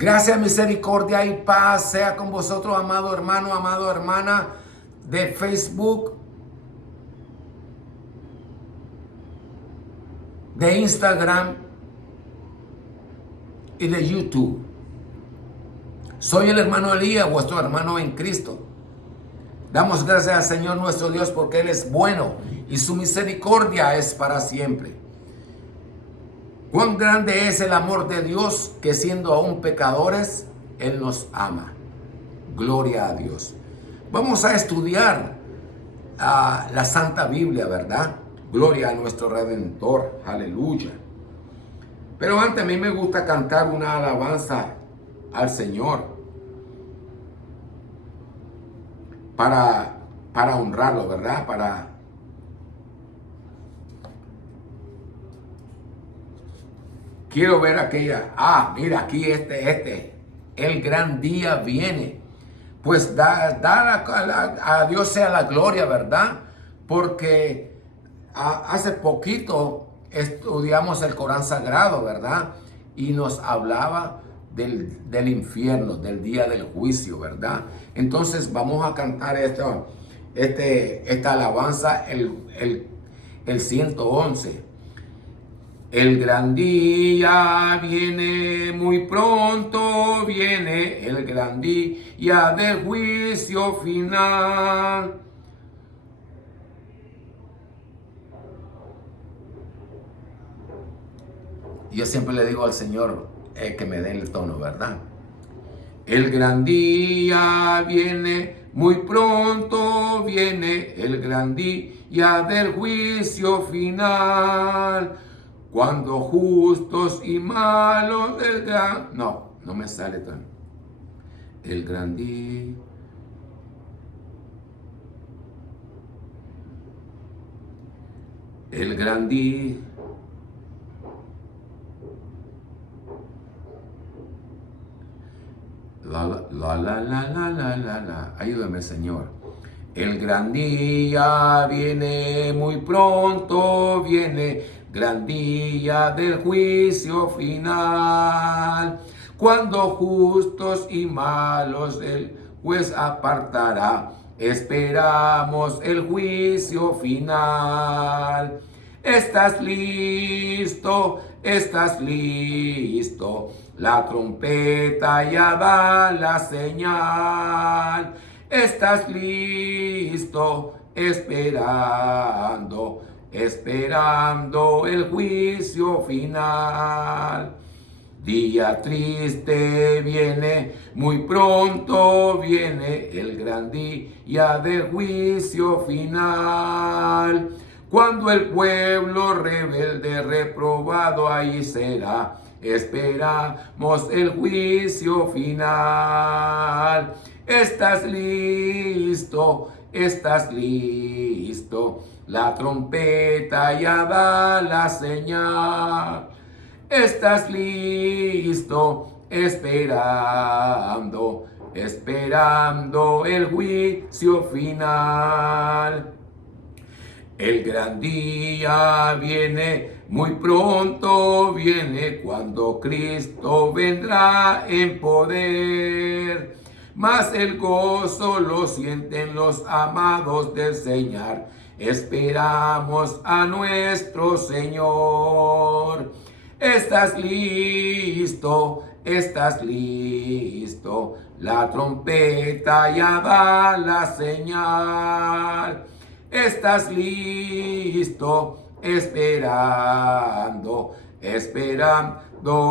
Gracia, misericordia y paz sea con vosotros, amado hermano, amado hermana de Facebook, de Instagram y de YouTube. Soy el hermano Elías, vuestro hermano en Cristo. Damos gracias al Señor nuestro Dios porque Él es bueno y su misericordia es para siempre. Cuán grande es el amor de Dios que siendo aún pecadores, Él nos ama. Gloria a Dios. Vamos a estudiar la Santa Biblia, ¿verdad? Gloria a nuestro Redentor. Aleluya. Pero antes a mí me gusta cantar una alabanza al Señor para honrarlo, ¿verdad? Quiero ver aquella. Mira, aquí el gran día viene. Pues a Dios sea la gloria, ¿verdad? Porque hace poquito estudiamos el Corán Sagrado, ¿verdad? Y nos hablaba del infierno, del día del juicio, ¿verdad? Entonces vamos a cantar esta alabanza, el 111. El gran día viene, muy pronto viene el gran día del juicio final. Yo siempre le digo al Señor que me dé el tono, ¿verdad? El gran día viene, muy pronto viene el gran día del juicio final. Cuando justos y malos del gran... No me sale tan. El gran día. El gran día. Ayúdame, Señor. El gran día viene, muy pronto viene. Gran día del juicio final, cuando justos y malos el juez apartará. Esperamos el juicio final. ¿Estás listo? ¿Estás listo? La trompeta ya da la señal. ¿Estás listo? Esperando el juicio final. Día triste viene, muy pronto viene el gran día del juicio final. Cuando el pueblo rebelde reprobado ahí será, esperamos el juicio final. ¿Estás listo? ¿Estás listo? La trompeta ya da la señal. ¿Estás listo? Esperando el juicio final. El gran día viene, muy pronto viene, cuando Cristo vendrá en poder. Mas el gozo lo sienten los amados del Señor. Esperamos a nuestro Señor. ¿Estás listo? ¿Estás listo? La trompeta ya da la señal. ¿Estás listo? Esperando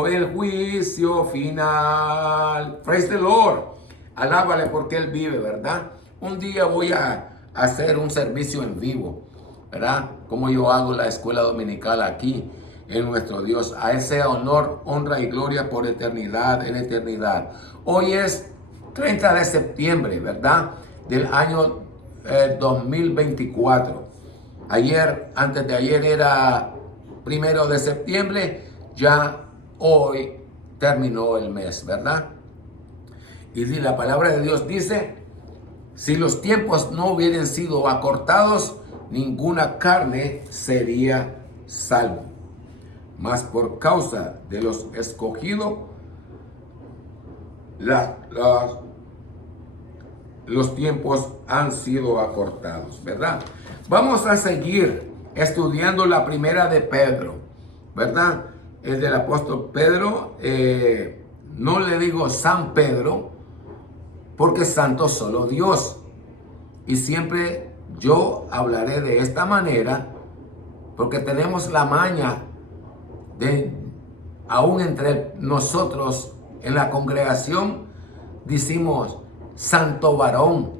el juicio final. Praise the Lord. Alábale porque Él vive, ¿verdad? Un día voy a hacer un servicio en vivo, ¿verdad? Como yo hago la escuela dominical aquí en nuestro Dios. A Él sea honor, honra y gloria por eternidad en eternidad. Hoy es 30 de septiembre, ¿verdad? Del año 2024. Antes de ayer era 1 de septiembre, ya hoy terminó el mes, ¿verdad? Y la palabra de Dios dice, si los tiempos no hubieran sido acortados, ninguna carne sería salvo. Mas por causa de los escogidos, los tiempos han sido acortados, ¿verdad? Vamos a seguir estudiando la primera de Pedro, ¿verdad? Es del apóstol Pedro. No le digo San Pedro, porque santo solo Dios. Y siempre yo hablaré de esta manera, porque tenemos la maña de, aún entre nosotros en la congregación, decimos santo varón,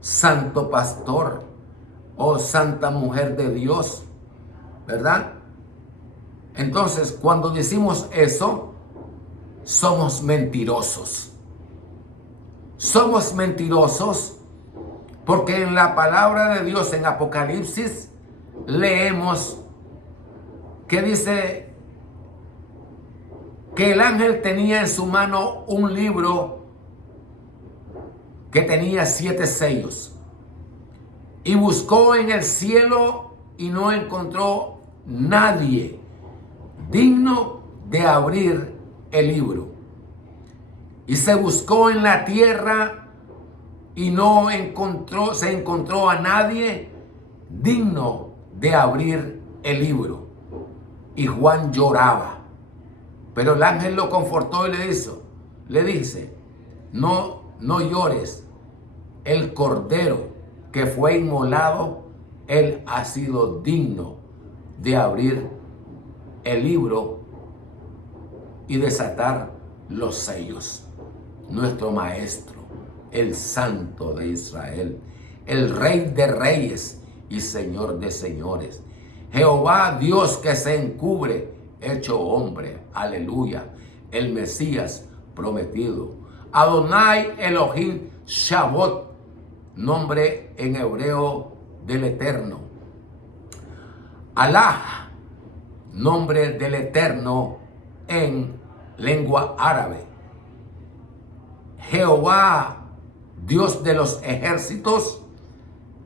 santo pastor o santa mujer de Dios, ¿verdad? Entonces, cuando decimos eso, somos mentirosos. Somos mentirosos porque en la palabra de Dios, en Apocalipsis, leemos que dice que el ángel tenía en su mano un libro que tenía 7 sellos. Y buscó en el cielo y no encontró nadie digno de abrir el libro. Y se buscó en la tierra y no se encontró a nadie digno de abrir el libro. Y Juan lloraba. Pero el ángel lo confortó y le dice, no llores. El cordero que fue inmolado, él ha sido digno de abrir el libro y desatar los sellos. Nuestro maestro, el Santo de Israel, el Rey de reyes y Señor de señores, Jehová Dios que se encubre, hecho hombre, aleluya, el Mesías prometido, Adonai Elohim Shabbat, nombre en hebreo del Eterno, Alá, nombre del Eterno en lengua árabe, Jehová, Dios de los ejércitos,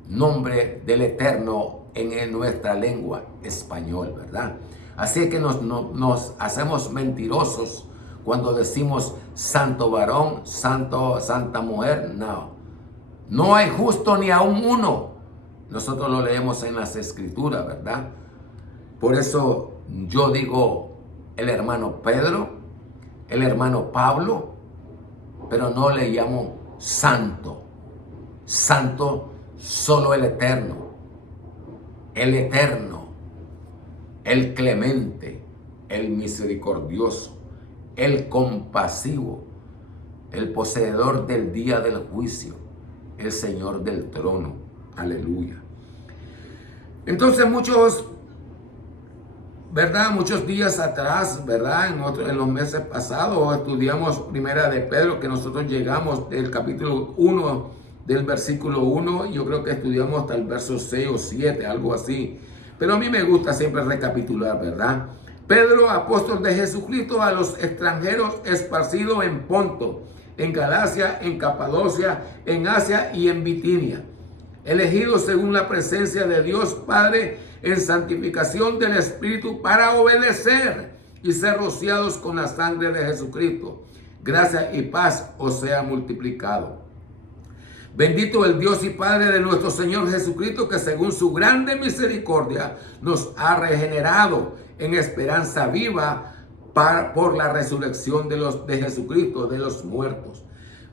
nombre del Eterno en nuestra lengua español, ¿verdad? Así que nos hacemos mentirosos cuando decimos santo varón, santa mujer. No hay justo ni aún uno. Nosotros lo leemos en las escrituras, ¿verdad? Por eso yo digo el hermano Pedro, el hermano Pablo, pero no le llamo santo. Santo solo el Eterno, el clemente, el misericordioso, el compasivo, el poseedor del día del juicio, el Señor del trono. Aleluya. Entonces muchos días atrás, ¿verdad? En los meses pasados estudiamos primera de Pedro, que nosotros llegamos del capítulo 1, del versículo 1, yo creo que estudiamos hasta el verso 6 o 7, algo así. Pero a mí me gusta siempre recapitular, ¿verdad? Pedro, apóstol de Jesucristo, a los extranjeros esparcidos en Ponto, en Galacia, en Capadocia, en Asia y en Bitinia, elegidos según la presencia de Dios Padre en santificación del Espíritu para obedecer y ser rociados con la sangre de Jesucristo. Gracia y paz os sea multiplicado. Bendito el Dios y Padre de nuestro Señor Jesucristo, que según su grande misericordia nos ha regenerado en esperanza viva por la resurrección de Jesucristo de los muertos.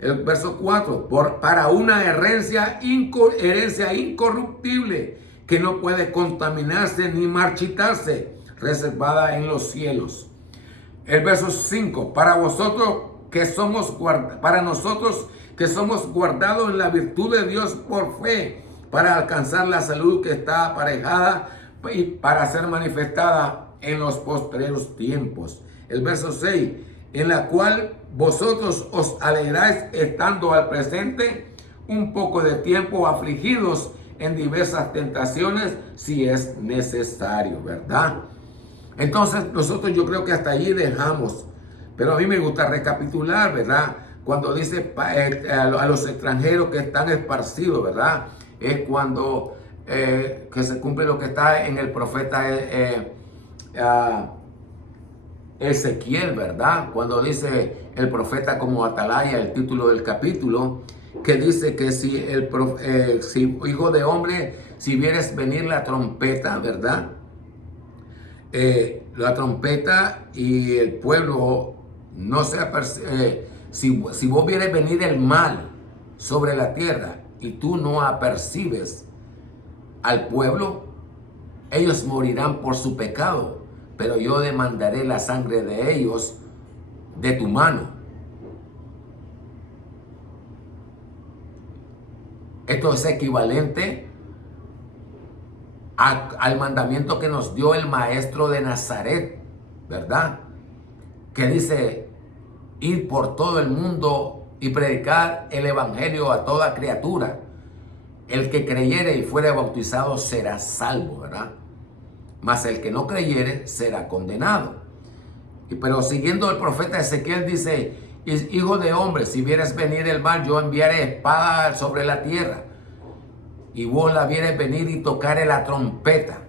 El verso 4, para una herencia incorruptible que no puede contaminarse ni marchitarse, reservada en los cielos. El verso 5, para nosotros que somos guardados en la virtud de Dios por fe, para alcanzar la salud que está aparejada y para ser manifestada en los postreros tiempos. El verso 6, en la cual vosotros os alegráis estando al presente un poco de tiempo afligidos en diversas tentaciones, si es necesario, ¿verdad? Entonces nosotros yo creo que hasta allí dejamos, pero a mí me gusta recapitular, ¿verdad? Cuando dice a los extranjeros que están esparcidos, ¿verdad? Es cuando que se cumple lo que está en el profeta Ezequiel, ¿verdad? Cuando dice el profeta como atalaya, el título del capítulo, que dice que si si hijo de hombre, si vieres venir la trompeta, ¿verdad? La trompeta y el pueblo no se si vos vieres venir el mal sobre la tierra y tú no apercibes al pueblo, ellos morirán por su pecado, pero yo demandaré la sangre de ellos de tu mano. Esto es equivalente al mandamiento que nos dio el maestro de Nazaret, ¿verdad? Que dice, ir por todo el mundo y predicar el evangelio a toda criatura. El que creyere y fuere bautizado será salvo, ¿verdad? Mas el que no creyere será condenado. Pero siguiendo el profeta Ezequiel dice, hijo de hombre, si vieres venir el mal, yo enviaré espada sobre la tierra. Y vos la vieres venir y tocare la trompeta.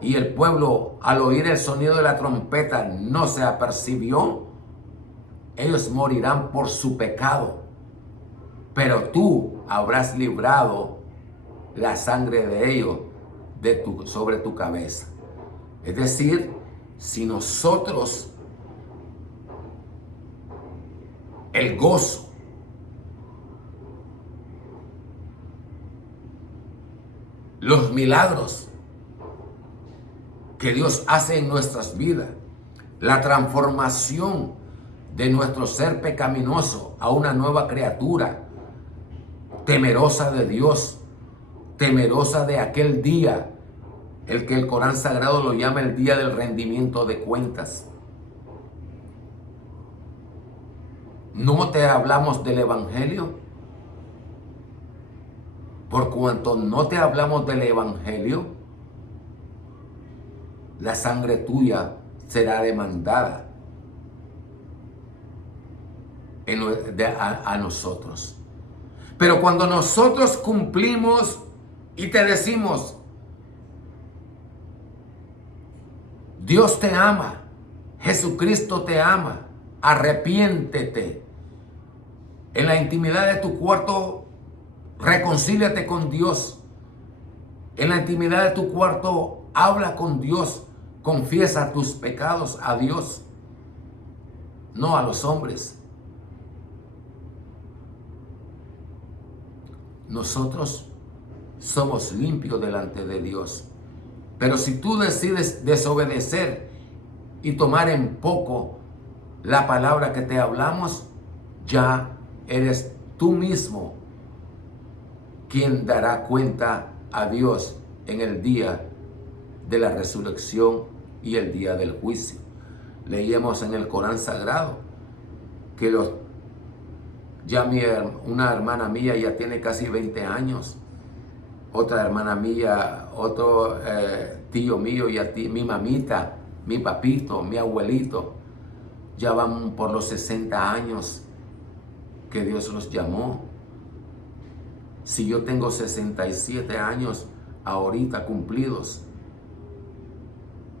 Y el pueblo, al oír el sonido de la trompeta, no se apercibió. Ellos morirán por su pecado. Pero tú habrás librado la sangre de ellos sobre tu cabeza. Es decir, si nosotros el gozo, los milagros que Dios hace en nuestras vidas, la transformación de nuestro ser pecaminoso a una nueva criatura, temerosa de Dios, temerosa de aquel día, el que el Corán Sagrado lo llama el día del rendimiento de cuentas. ¿No te hablamos del Evangelio? Por cuanto no te hablamos del Evangelio, la sangre tuya será demandada a nosotros. Pero cuando nosotros cumplimos y te decimos, Dios te ama, Jesucristo te ama, arrepiéntete. En la intimidad de tu cuarto, reconcíliate con Dios. En la intimidad de tu cuarto, habla con Dios. Confiesa tus pecados a Dios, no a los hombres. Nosotros somos limpios delante de Dios. Pero si tú decides desobedecer y tomar en poco la palabra que te hablamos, ya eres tú mismo quien dará cuenta a Dios en el día de la resurrección y el día del juicio. Leíamos en el Corán Sagrado que una hermana mía ya tiene casi 20 años, otra hermana mía, otro tío mío, mi mamita, mi papito, mi abuelito, ya van por los 60 años que Dios los llamó. Si yo tengo 67 años ahorita cumplidos,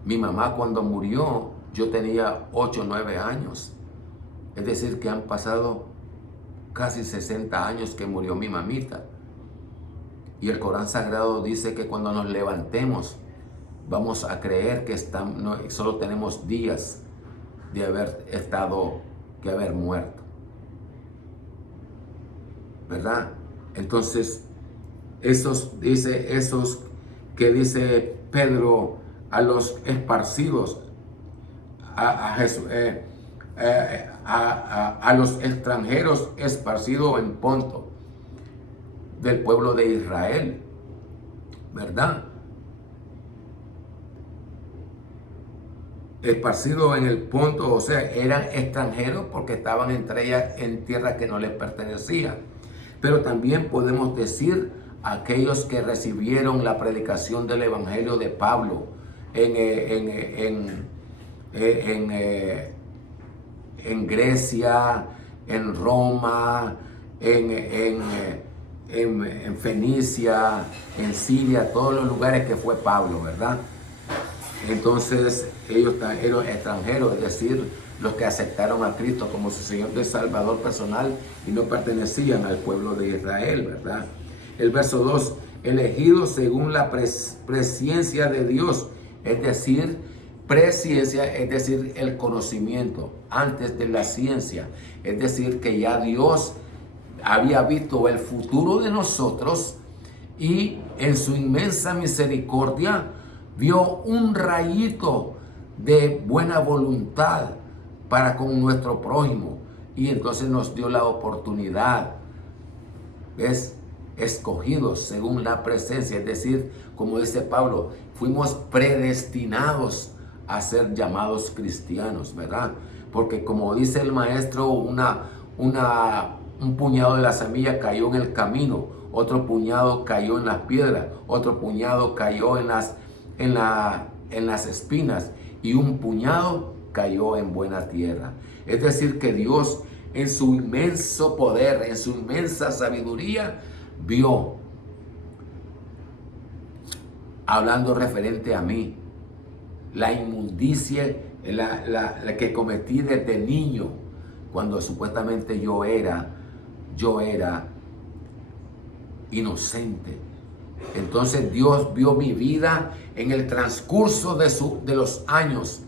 mi mamá cuando murió yo tenía 8 o 9 años. Es decir, que han pasado casi 60 años que murió mi mamita. Y el Corán Sagrado dice que cuando nos levantemos vamos a creer que solo tenemos días de haber muerto. ¿Verdad? Entonces, esos que dice Pedro a los esparcidos, a los extranjeros esparcidos en Ponto, del pueblo de Israel, ¿verdad? Esparcidos en el Ponto, o sea, eran extranjeros porque estaban en tierra que no les pertenecía. Pero también podemos decir aquellos que recibieron la predicación del Evangelio de Pablo en Grecia, en Roma, en Fenicia, en Siria, todos los lugares que fue Pablo, ¿verdad? entonces ellos eran extranjeros, es decir, los que aceptaron a Cristo como su Señor y Salvador personal y no pertenecían al pueblo de Israel, ¿verdad? El verso 2, elegidos según la presciencia de Dios, es decir, presciencia, es decir, el conocimiento antes de la ciencia, es decir, que ya Dios había visto el futuro de nosotros y en su inmensa misericordia vio un rayito de buena voluntad para con nuestro prójimo y entonces nos dio la oportunidad, ¿ves? Escogidos según la presencia, es decir, como dice Pablo, fuimos predestinados a ser llamados cristianos, ¿verdad? Porque como dice el maestro, un puñado de la semilla cayó en el camino, otro puñado cayó en las piedras, otro puñado cayó en las espinas y un puñado cayó en buena tierra. Es decir, que Dios en su inmenso poder, en su inmensa sabiduría, vio, hablando referente a mí, la inmundicia la que cometí desde niño, cuando supuestamente yo era inocente. Entonces Dios vio mi vida en el transcurso de los años,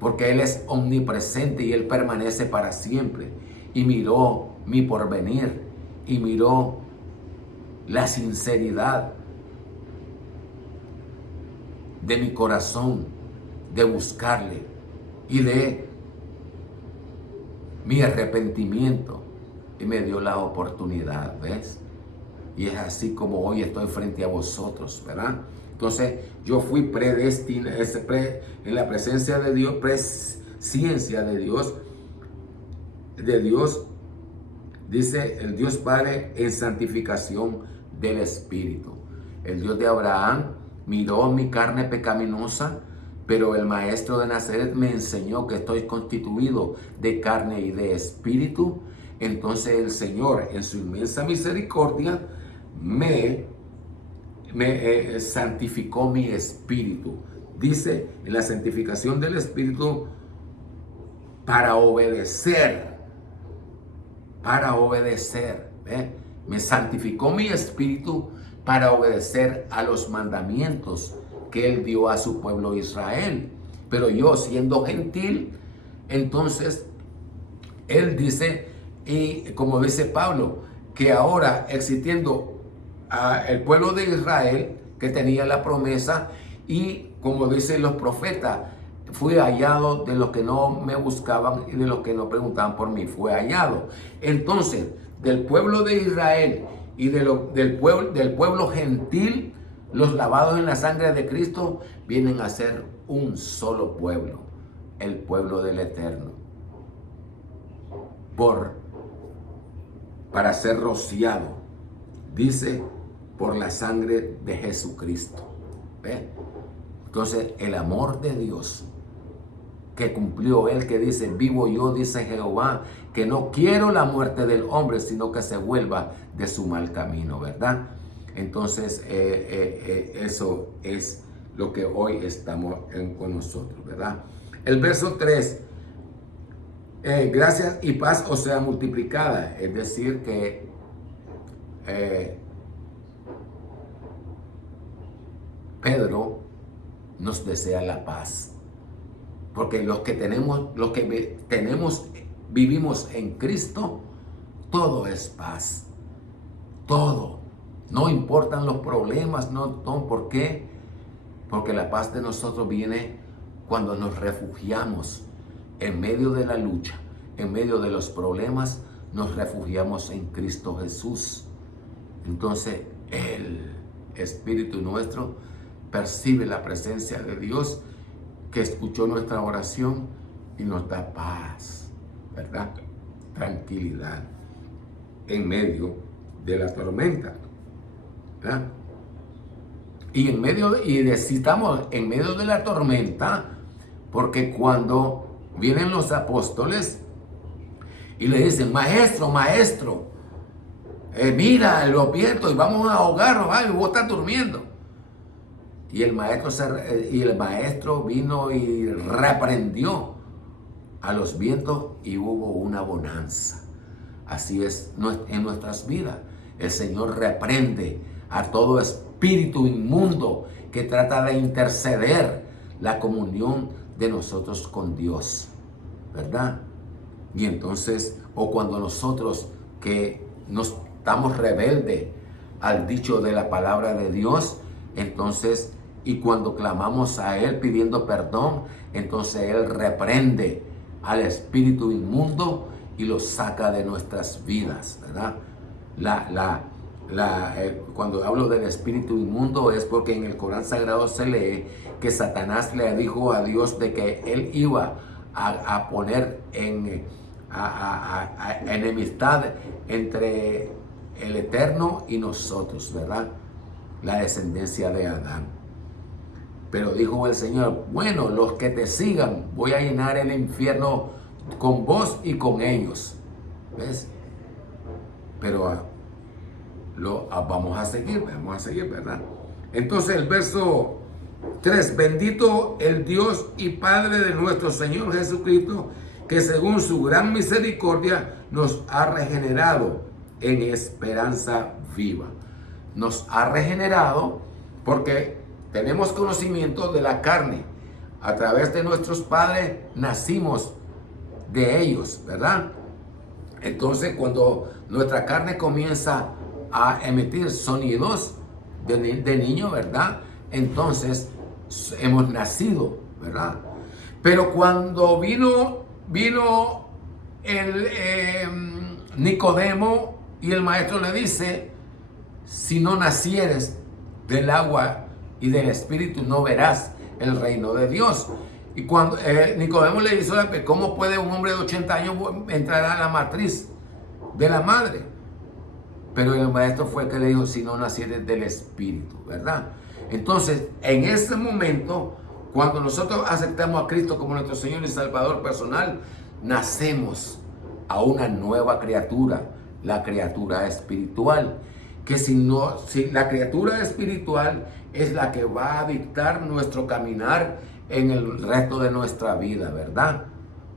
porque Él es omnipresente y Él permanece para siempre. Y miró mi porvenir y miró la sinceridad de mi corazón de buscarle y de mi arrepentimiento y me dio la oportunidad, ¿ves? Y es así como hoy estoy frente a vosotros, ¿verdad? Entonces yo fui predestinado en la presencia de Dios, presciencia de Dios, dice el Dios Padre en santificación del Espíritu. El Dios de Abraham miró mi carne pecaminosa, pero el Maestro de Nazaret me enseñó que estoy constituido de carne y de espíritu. Entonces el Señor, en su inmensa misericordia, me santificó mi espíritu. Dice en la santificación del espíritu para obedecer. ¿Ve? Me santificó mi espíritu para obedecer a los mandamientos que Él dio a su pueblo Israel. Pero yo, siendo gentil, entonces Él dice, y como dice Pablo, que ahora existiendo el pueblo de Israel que tenía la promesa, y como dicen los profetas, fui hallado de los que no me buscaban y de los que no preguntaban por mí, fue hallado. Entonces, del pueblo de Israel y del pueblo gentil, los lavados en la sangre de Cristo vienen a ser un solo pueblo, el pueblo del Eterno, para ser rociado, dice, por la sangre de Jesucristo. ¿Ve? Entonces, el amor de Dios que cumplió Él, que dice, vivo yo, dice Jehová, que no quiero la muerte del hombre, sino que se vuelva de su mal camino, ¿verdad? Entonces, eso es lo que hoy estamos con nosotros, ¿verdad? El verso 3, gracias y paz os sea multiplicada, es decir, que Pedro nos desea la paz, porque los que vivimos en Cristo, todo es paz, todo. No importan los problemas, no, ¿por qué? Porque la paz de nosotros viene cuando nos refugiamos en medio de la lucha, en medio de los problemas, nos refugiamos en Cristo Jesús. Entonces, el Espíritu nuestro percibe la presencia de Dios, que escuchó nuestra oración y nos da paz, ¿verdad? Tranquilidad en medio de la tormenta, ¿verdad? Y necesitamos en medio de la tormenta, porque cuando vienen los apóstoles y le dicen, maestro, mira los vientos y vamos a ahogarnos, vos estás durmiendo. Y el maestro vino y reprendió a los vientos y hubo una bonanza. Así es en nuestras vidas. El Señor reprende a todo espíritu inmundo que trata de interceder la comunión de nosotros con Dios, ¿verdad? Y entonces, o cuando nosotros que nos estamos rebeldes al dicho de la palabra de Dios, entonces, y cuando clamamos a Él pidiendo perdón, entonces Él reprende al espíritu inmundo y lo saca de nuestras vidas, ¿verdad? Cuando hablo del espíritu inmundo es porque en el Corán Sagrado se lee que Satanás le dijo a Dios de que Él iba a poner en enemistad entre el Eterno y nosotros, ¿verdad? La descendencia de Adán. Pero dijo el Señor, bueno, los que te sigan, voy a llenar el infierno con vos y con ellos. ¿Ves? Pero vamos a seguir, ¿verdad? Entonces el verso 3, bendito el Dios y Padre de nuestro Señor Jesucristo, que según su gran misericordia nos ha regenerado en esperanza viva. Nos ha regenerado porque tenemos conocimiento de la carne. A través de nuestros padres nacimos de ellos, ¿verdad? Entonces cuando nuestra carne comienza a emitir sonidos de niño, ¿verdad? Entonces hemos nacido, ¿verdad? Pero cuando vino el Nicodemo y el maestro le dice, si no nacieres del agua y del espíritu no verás el reino de Dios. Y cuando Nicodemo le dice, ¿cómo puede un hombre de 80 años entrar a la matriz de la madre? Pero el maestro fue el que le dijo, si no nacieres del espíritu, ¿verdad? Entonces, en ese momento, cuando nosotros aceptamos a Cristo como nuestro Señor y Salvador personal, nacemos a una nueva criatura, la criatura espiritual. Que si la criatura espiritual es la que va a dictar nuestro caminar en el resto de nuestra vida, ¿verdad?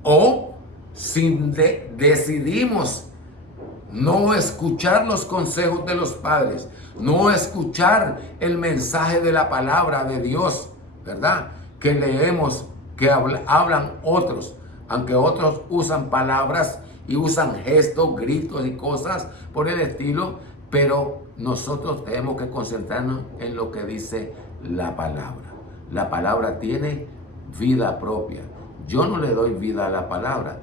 O si decidimos no escuchar los consejos de los padres, no escuchar el mensaje de la palabra de Dios, ¿verdad? Que leemos, que hablan otros, aunque otros usan palabras y usan gestos, gritos y cosas por el estilo, pero nosotros tenemos que concentrarnos en lo que dice la palabra. La palabra tiene vida propia. Yo no le doy vida a la palabra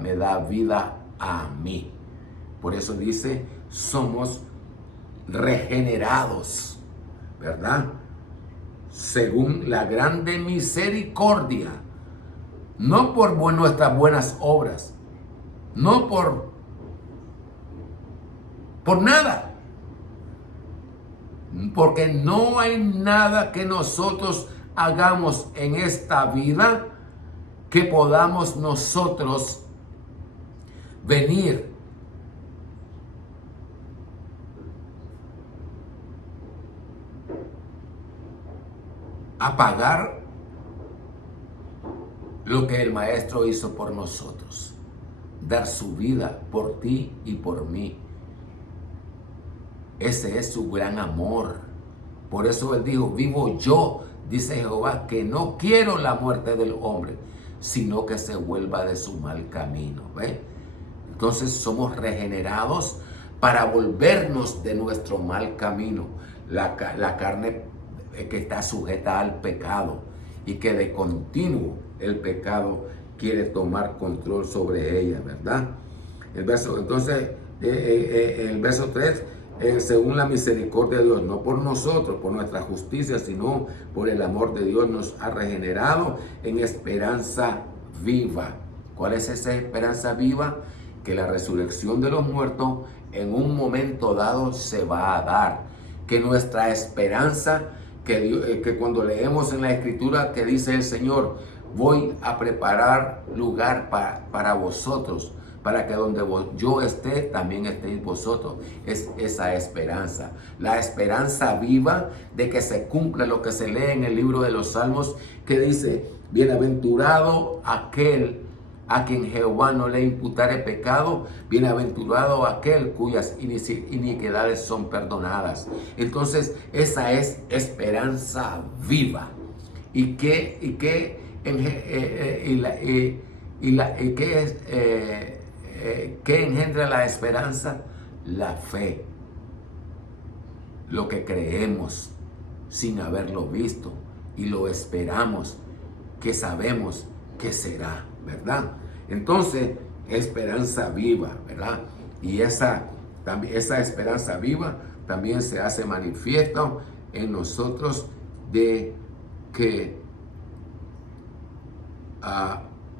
me da vida a mí. Por eso dice, somos regenerados, ¿verdad? Según la grande misericordia, no por nuestras buenas obras, no por nada, porque no hay nada que nosotros hagamos en esta vida que podamos nosotros venir a pagar lo que el Maestro hizo por nosotros, dar su vida por ti y por mí. Ese es su gran amor. Por eso Él dijo, vivo yo, dice Jehová, que no quiero la muerte del hombre, sino que se vuelva de su mal camino. ¿Ve? Entonces somos regenerados para volvernos de nuestro mal camino. La carne que está sujeta al pecado y que de continuo el pecado quiere tomar control sobre ella, ¿verdad? El verso 3, según la misericordia de Dios, no por nosotros, por nuestra justicia, sino por el amor de Dios, nos ha regenerado en esperanza viva. ¿Cuál es esa esperanza viva? Que la resurrección de los muertos en un momento dado se va a dar. Que nuestra esperanza, que cuando leemos en la Escritura que dice el Señor, voy a preparar lugar para vosotros, para que donde yo esté, también estéis vosotros. Es esa esperanza, la esperanza viva de que se cumpla lo que se lee en el libro de los Salmos, que dice: bienaventurado aquel a quien Jehová no le imputare pecado, bienaventurado aquel cuyas iniquidades son perdonadas. Entonces, esa es esperanza viva. ¿Y qué engendra la esperanza? La fe, lo que creemos sin haberlo visto y lo esperamos, que sabemos que será, ¿verdad? Entonces, esperanza viva, ¿verdad? Y esa esperanza viva también se hace manifiesto en nosotros, de que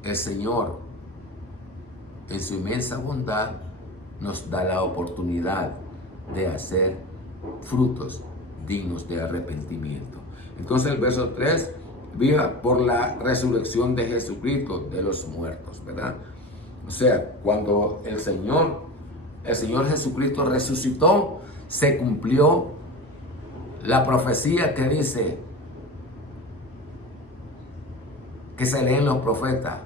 el Señor, en su inmensa bondad, nos da la oportunidad de hacer frutos dignos de arrepentimiento. Entonces el verso 3, viva por la resurrección de Jesucristo de los muertos, ¿verdad? O sea, cuando el Señor Jesucristo resucitó, se cumplió la profecía que dice, que se lee en los profetas: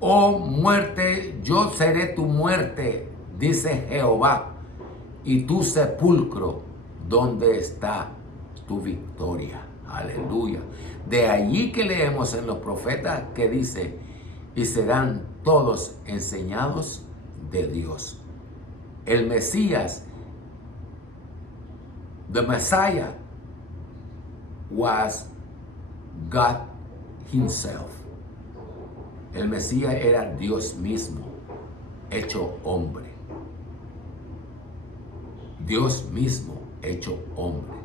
oh muerte, yo seré tu muerte, dice Jehová, y tu sepulcro, ¿dónde está tu victoria? Aleluya. De allí que leemos en los profetas que dice: y serán todos enseñados de Dios. El Mesías, the Messiah, was God Himself. El Mesías era Dios mismo, hecho hombre. Dios mismo, hecho hombre.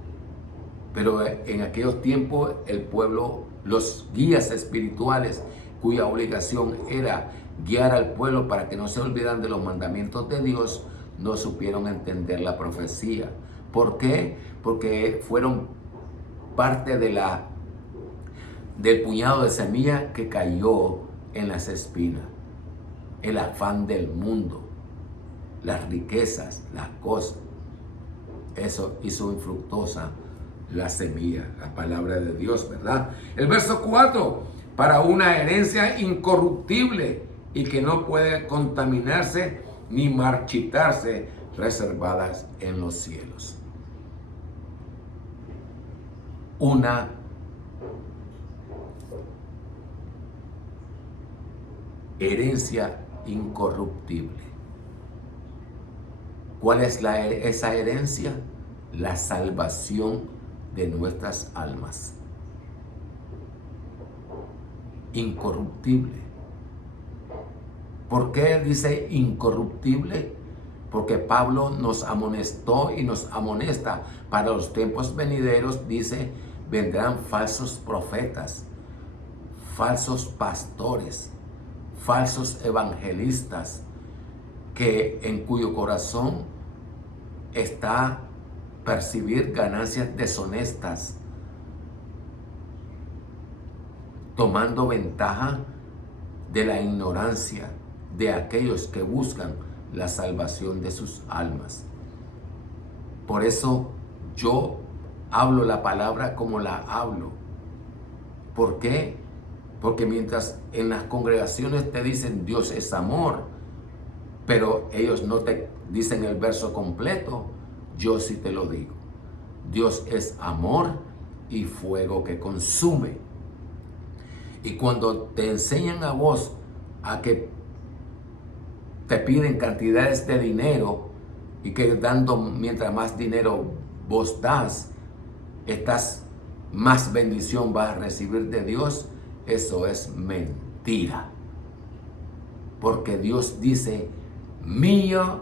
Pero en aquellos tiempos el pueblo, los guías espirituales, cuya obligación era guiar al pueblo para que no se olvidaran de los mandamientos de Dios, no supieron entender la profecía. ¿Por qué? Porque fueron parte del puñado de semilla que cayó en las espinas. El afán del mundo, las riquezas, las cosas. Eso hizo infructuosa la semilla, la palabra de Dios, ¿verdad? El verso 4, para una herencia incorruptible y que no puede contaminarse ni marchitarse, reservadas en los cielos. Una herencia incorruptible. ¿Cuál es esa herencia? La salvación de nuestras almas. Incorruptible. ¿Por qué dice incorruptible? Porque Pablo nos amonestó y nos amonesta para los tiempos venideros. Dice: vendrán falsos profetas, falsos pastores, falsos evangelistas, en cuyo corazón está percibir ganancias deshonestas, tomando ventaja de la ignorancia de aquellos que buscan la salvación de sus almas. Por eso yo hablo la palabra como la hablo. ¿Por qué? Porque mientras en las congregaciones te dicen Dios es amor, pero ellos no te dicen el verso completo, yo sí te lo digo. Dios es amor y fuego que consume. Y cuando te enseñan a vos a que te piden cantidades de dinero y que mientras más dinero vos das, más bendición vas a recibir de Dios, eso es mentira. Porque Dios dice: mío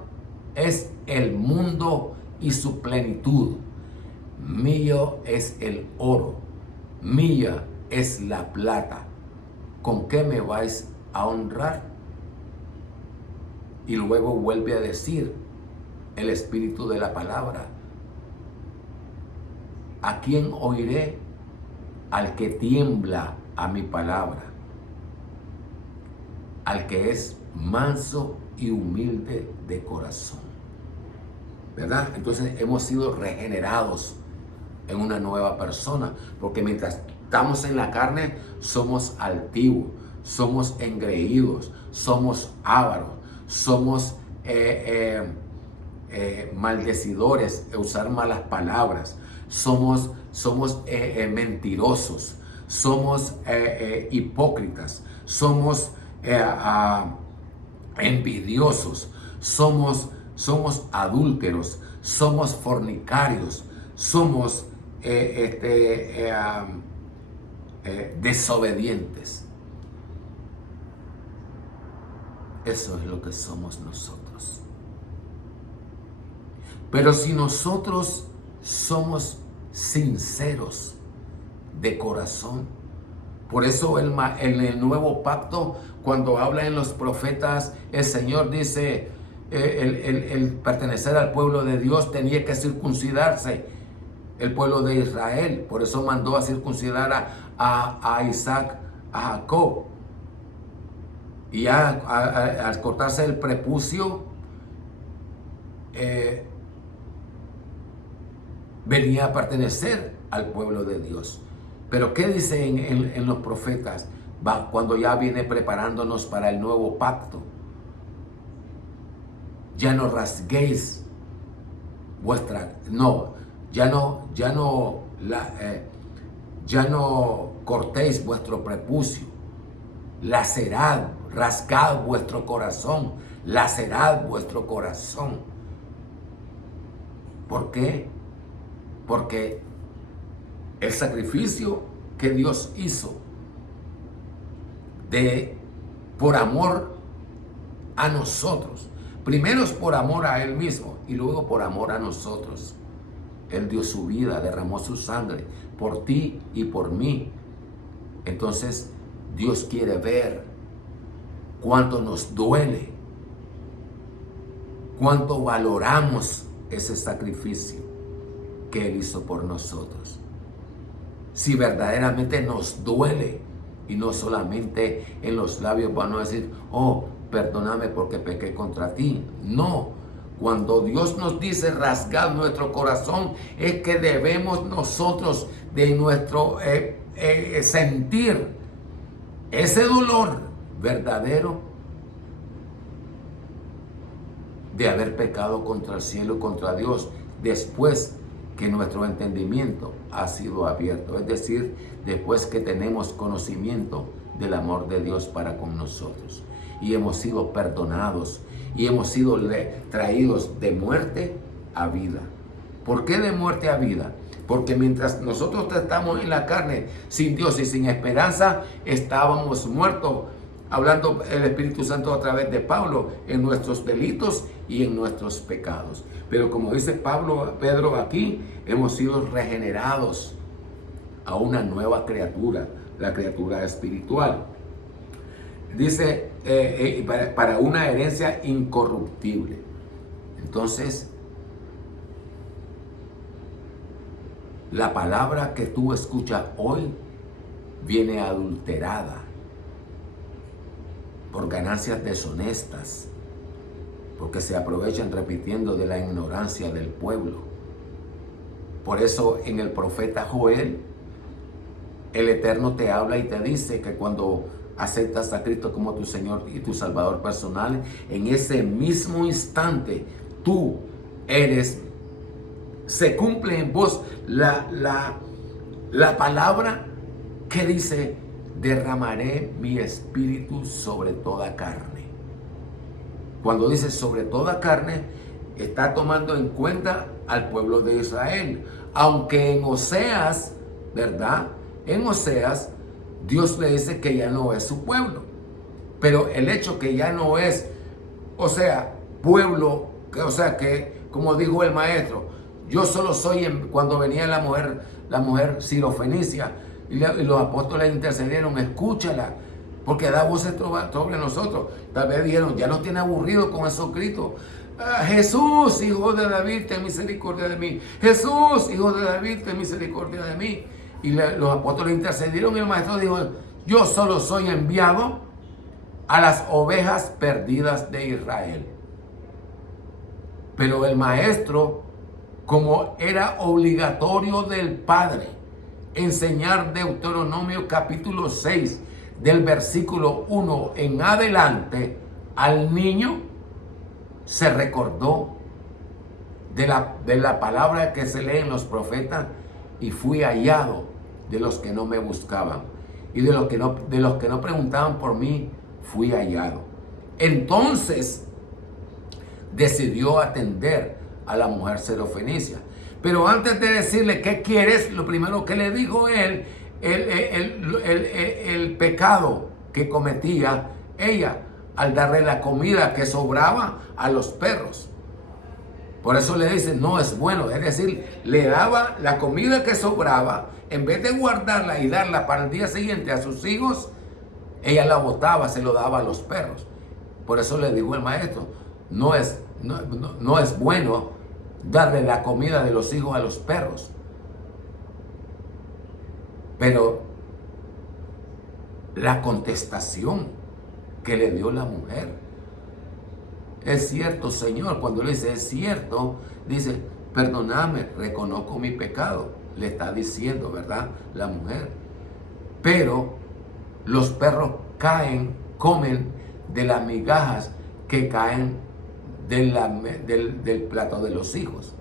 es el mundo y su plenitud. Mío es el oro. Mía es la plata. ¿Con qué me vais a honrar? Y luego vuelve a decir el espíritu de la palabra: ¿a quién oiré? Al que tiembla a mi palabra, al que es manso y humilde de corazón. ¿Verdad? Entonces hemos sido regenerados en una nueva persona, porque mientras estamos en la carne somos altivos, somos engreídos, somos ávaros, somos maldecidores, usar malas palabras, somos mentirosos, somos hipócritas, somos envidiosos, somos adúlteros, somos fornicarios, somos desobedientes. Eso es lo que somos nosotros. Pero si nosotros somos sinceros de corazón, por eso en el nuevo pacto, cuando habla en los profetas, el Señor dice, el pertenecer al pueblo de Dios tenía que circuncidarse el pueblo de Israel. Por eso mandó a circuncidar a Isaac, a Jacob. Y al cortarse el prepucio, venía a pertenecer al pueblo de Dios. Pero ¿qué dice en los profetas? Cuando ya viene preparándonos para el nuevo pacto. Ya no rasguéis ya no cortéis vuestro prepucio, lacerad, rasgad vuestro corazón, lacerad vuestro corazón. ¿Por qué? Porque el sacrificio que Dios hizo por amor a nosotros, primero es por amor a Él mismo y luego por amor a nosotros. Él dio su vida, derramó su sangre por ti y por mí. Entonces Dios quiere ver cuánto nos duele, cuánto valoramos ese sacrificio que Él hizo por nosotros. Si verdaderamente nos duele y no solamente en los labios van a decir, oh, perdóname porque pequé contra ti. No, cuando Dios nos dice rasgar nuestro corazón, es que debemos nosotros de nuestro sentir ese dolor verdadero de haber pecado contra el cielo, contra Dios, después que nuestro entendimiento ha sido abierto, es decir, después que tenemos conocimiento del amor de Dios para con nosotros y hemos sido perdonados y hemos sido traídos de muerte a vida. ¿Por qué de muerte a vida? Porque mientras nosotros estamos en la carne, sin Dios y sin esperanza, estábamos muertos, hablando el Espíritu Santo a través de Pablo, en nuestros delitos y en nuestros pecados. Pero como dice Pedro aquí, hemos sido regenerados a una nueva criatura, la criatura espiritual. Dice, para una herencia incorruptible. Entonces, la palabra que tú escuchas hoy viene adulterada por ganancias deshonestas, porque se aprovechan repitiendo de la ignorancia del pueblo. Por eso en el profeta Joel, el Eterno te habla y te dice que cuando aceptas a Cristo como tu Señor y tu Salvador personal, en ese mismo instante tú se cumple en vos la palabra que dice, derramaré mi espíritu sobre toda carne. Cuando dice sobre toda carne, está tomando en cuenta al pueblo de Israel. Aunque en Oseas, ¿verdad? En Oseas, Dios le dice que ya no es su pueblo. Pero el hecho que ya no es, pueblo, que como dijo el maestro, yo solo soy, cuando venía la mujer sirofenicia, y los apóstoles intercedieron, escúchala, porque da voces sobre nosotros. Tal vez dijeron, ya nos tiene aburrido con esos gritos. Jesús, hijo de David, ten misericordia de mí. Jesús, hijo de David, ten misericordia de mí. Y los apóstoles intercedieron y el maestro dijo, yo solo soy enviado a las ovejas perdidas de Israel. Pero el maestro, como era obligatorio del padre enseñar Deuteronomio capítulo 6, del versículo 1 en adelante, al niño se recordó de la palabra que se lee en los profetas: y fui hallado de los que no me buscaban, y de los que no preguntaban por mí, fui hallado. Entonces decidió atender a la mujer serofenicia. Pero antes de decirle qué quieres, lo primero que le dijo él, el pecado que cometía ella al darle la comida que sobraba a los perros. Por eso le dice, no es bueno. Es decir, le daba la comida que sobraba, en vez de guardarla y darla para el día siguiente a sus hijos, ella la botaba, se lo daba a los perros. Por eso le dijo el maestro, no es bueno darle la comida de los hijos a los perros. Pero la contestación que le dio la mujer: es cierto, Señor. Cuando le dice es cierto, dice, perdóname, reconozco mi pecado. Le está diciendo, ¿verdad?, la mujer. Pero los perros comen de las migajas que caen del plato de los hijos.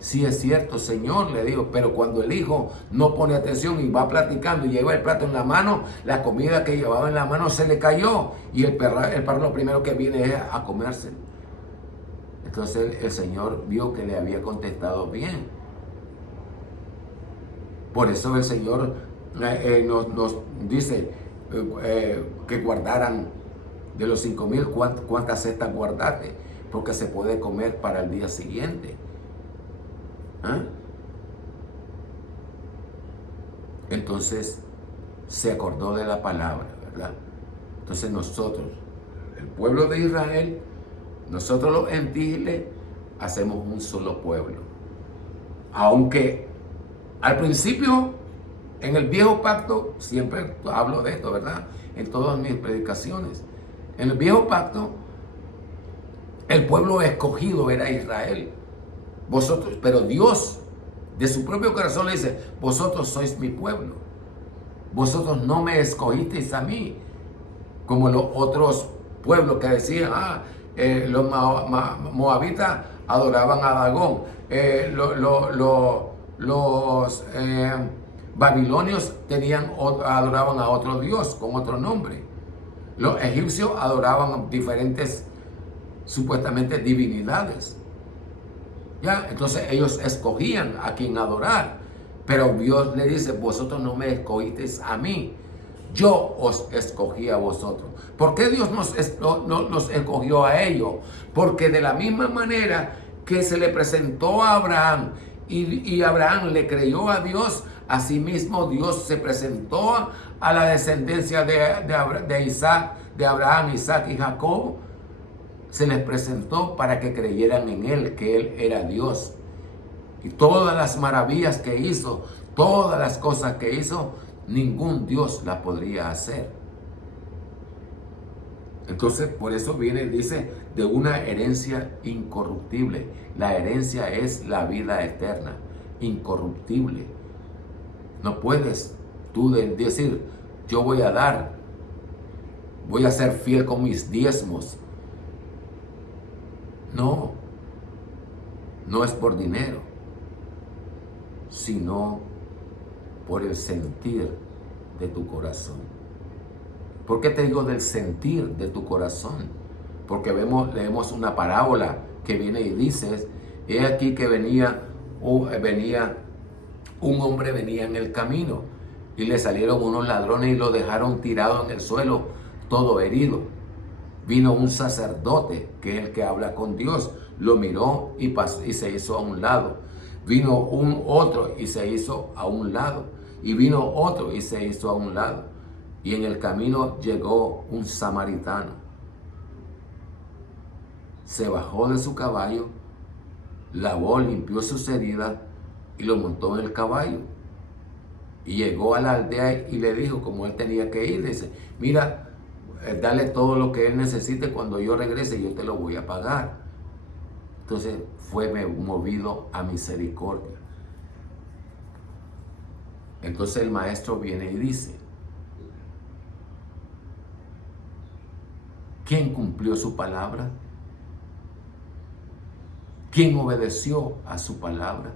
Sí, es cierto, Señor, le digo, pero cuando el hijo no pone atención y va platicando y lleva el plato en la mano, la comida que llevaba en la mano se le cayó, y el perro lo primero que viene es a comerse. Entonces el Señor vio que le había contestado bien. Por eso el Señor nos dice que guardaran de los 5,000, ¿cuántas cestas guardaste? Porque se puede comer para el día siguiente. Entonces se acordó de la palabra, ¿verdad? Entonces nosotros, el pueblo de Israel, nosotros los gentiles, hacemos un solo pueblo. Aunque al principio, en el viejo pacto, siempre hablo de esto, ¿verdad?, en todas mis predicaciones. En el viejo pacto, el pueblo escogido era Israel. Vosotros, pero Dios de su propio corazón le dice, vosotros sois mi pueblo. Vosotros no me escogisteis a mí, como los otros pueblos que decían, los moabitas adoraban a Dagón, los babilonios adoraban a otro dios con otro nombre. Los egipcios adoraban diferentes, supuestamente, divinidades. ¿Ya? Entonces ellos escogían a quien adorar. Pero Dios le dice, vosotros no me escogisteis a mí, yo os escogí a vosotros. ¿Por qué Dios nos escogió a ellos? Porque de la misma manera que se le presentó a Abraham y Abraham le creyó a Dios, asimismo Dios se presentó a la descendencia de Isaac, de Abraham, Isaac y Jacob. Se les presentó para que creyeran en Él, que Él era Dios. Y todas las maravillas que hizo, todas las cosas que hizo, ningún Dios las podría hacer. Entonces, por eso dice, de una herencia incorruptible. La herencia es la vida eterna, incorruptible. No puedes tú decir, yo voy a ser fiel con mis diezmos. No es por dinero, sino por el sentir de tu corazón. ¿Por qué te digo del sentir de tu corazón? Porque leemos una parábola que viene y dice, he aquí que venía un hombre en el camino, y le salieron unos ladrones y lo dejaron tirado en el suelo, todo herido. Vino un sacerdote, que es el que habla con Dios, lo miró y se hizo a un lado. Vino un otro y se hizo a un lado. Y vino otro y se hizo a un lado. Y en el camino llegó un samaritano. Se bajó de su caballo, lavó, limpió sus heridas y lo montó en el caballo. Y llegó a la aldea y le dijo, como él tenía que ir, dice, mira, dale todo lo que él necesite, cuando yo regrese yo te lo voy a pagar. Entonces fue movido a misericordia. Entonces el maestro viene y dice, ¿quién cumplió su palabra? ¿Quién obedeció a su palabra?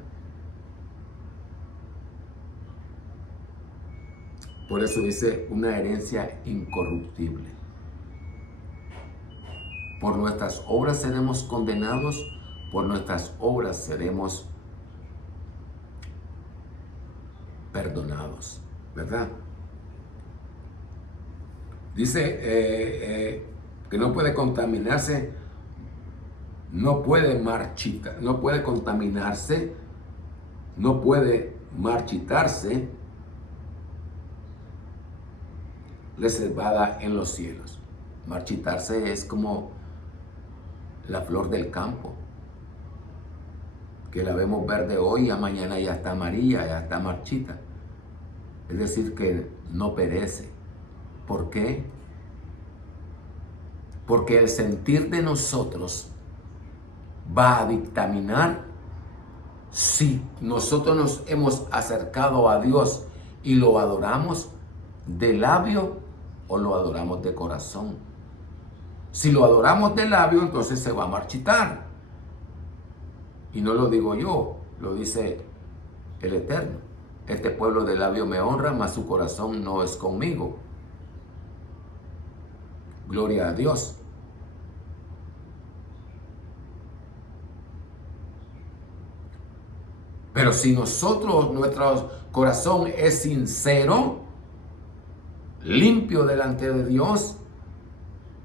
Por eso dice una herencia incorruptible. Por nuestras obras seremos condenados, por nuestras obras seremos perdonados, ¿verdad? Dice que no puede contaminarse, no puede marchitar, no puede contaminarse, no puede marchitarse, reservada en los cielos. Marchitarse es como la flor del campo, que la vemos verde hoy y a mañana ya está amarilla, ya está marchita. Es decir, que no perece. ¿Por qué? Porque el sentir de nosotros va a dictaminar si nosotros nos hemos acercado a Dios y lo adoramos de labio o lo adoramos de corazón. Si lo adoramos de labio, entonces se va a marchitar. Y no lo digo yo, lo dice el Eterno. Este pueblo de labio me honra, mas su corazón no es conmigo. Gloria a Dios. Pero si nuestro corazón es sincero, limpio delante de Dios,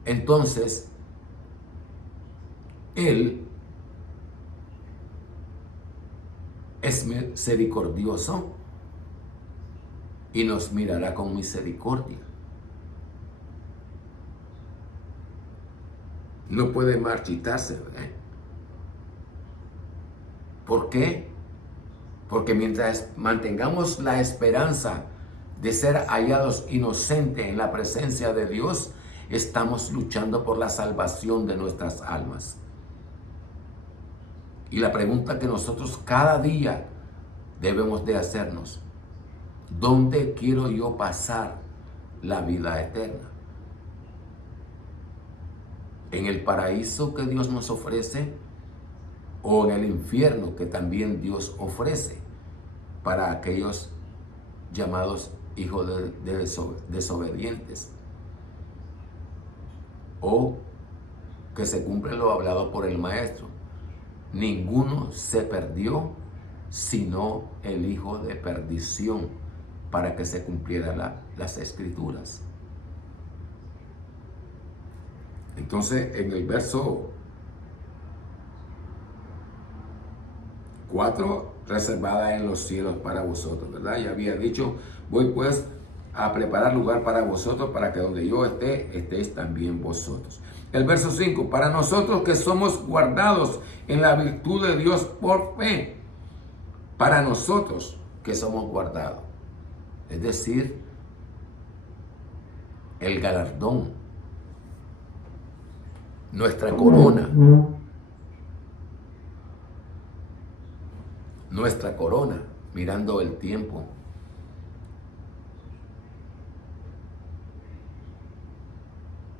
entonces Él es misericordioso y nos mirará con misericordia. No puede marchitarse, ¿eh? ¿Por qué? Porque mientras mantengamos la esperanza de ser hallados inocentes en la presencia de Dios, estamos luchando por la salvación de nuestras almas. Y la pregunta que nosotros cada día debemos de hacernos: ¿dónde quiero yo pasar la vida eterna? ¿En el paraíso que Dios nos ofrece o en el infierno que también Dios ofrece para aquellos llamados hijos de desobedientes? O que se cumple lo hablado por el Maestro: ninguno se perdió sino el hijo de perdición, para que se cumplieran las escrituras. Entonces, en el verso 4, reservada en los cielos para vosotros, ¿verdad? Ya había dicho, voy pues a preparar lugar para vosotros, para que donde yo esté, estéis también vosotros. El verso 5, para nosotros que somos guardados en la virtud de Dios por fe. Para nosotros que somos guardados. Es decir, el galardón, nuestra corona. Nuestra corona, mirando el tiempo.